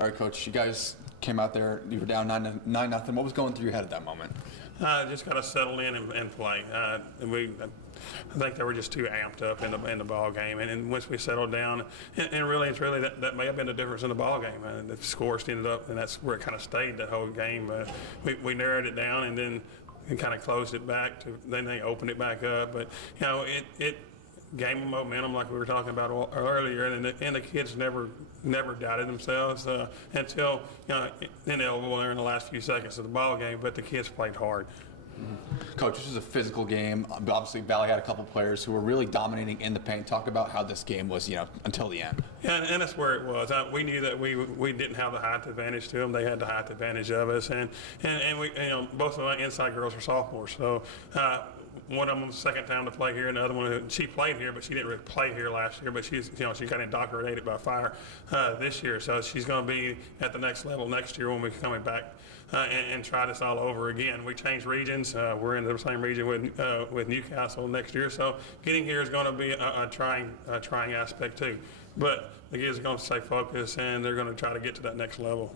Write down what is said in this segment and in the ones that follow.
All right, Coach, you guys came out there, you were down 9-0. What was going through your head at that moment? Just got to settle in and play. I think they were just too amped up in the ball game, and once we settled down, and really, it's really that may have been the difference in the ball game. The scores ended up, and that's where it kind of stayed that whole game. We narrowed it down, and then kind of closed it back. Then they opened it back up, but it game of momentum, like we were talking about earlier, and the kids never doubted themselves until inevitable there in the last few seconds of the ball game. But the kids played hard. Coach, this was a physical game. Obviously, Valley had a couple players who were really dominating in the paint. Talk about how this game was, until the end. Yeah, and that's where it was. We knew that we didn't have the height advantage to them. They had the height advantage of us, and we, both of our inside girls are sophomores, so. One of them was the second time to play here, and the other one, she played here, but she didn't really play here last year. But she got indoctrinated by fire this year, so she's going to be at the next level next year when we're coming back and try this all over again. We changed regions. We're in the same region with Newcastle next year, so getting here is going to be a trying aspect too. But the kids are going to stay focused, and they're going to try to get to that next level.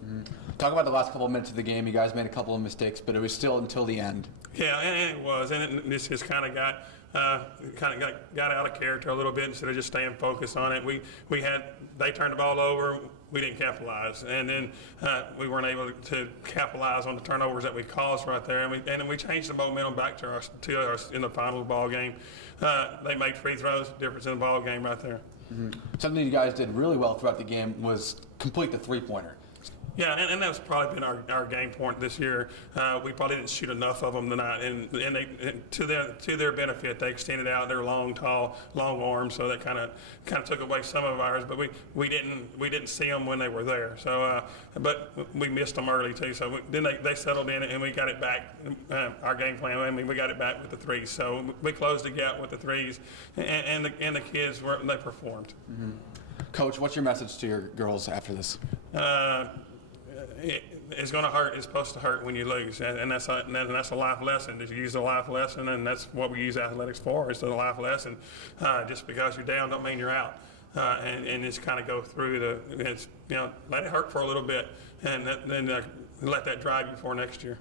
Talk about the last couple of minutes of the game. You guys made a couple of mistakes, but it was still until the end. Yeah, and it was, and this just kind of got out of character a little bit instead of just staying focused on it. They turned the ball over, we didn't capitalize, and then we weren't able to capitalize on the turnovers that we caused right there, and then we changed the momentum back to us in the final ball game. They made free throws, difference in the ball game right there. Something you guys did really well throughout the game was complete the three-pointer. Yeah, and that's probably been our game point this year. We probably didn't shoot enough of them tonight, and to their benefit, they extended out their long arms, so that kind of took away some of ours. But we didn't see them when they were there. So, but we missed them early too. So then they settled in, and we got it back. Our game plan. I mean, we got it back with the threes. So we closed the gap with the threes, and the kids they performed. Coach, what's your message to your girls after this? It's going to hurt. It's supposed to hurt when you lose, and that's a life lesson. Just use a life lesson, and that's what we use athletics for. It's a life lesson. Just because you're down don't mean you're out, and just kind of go through let it hurt for a little bit, and then let that drive you for next year.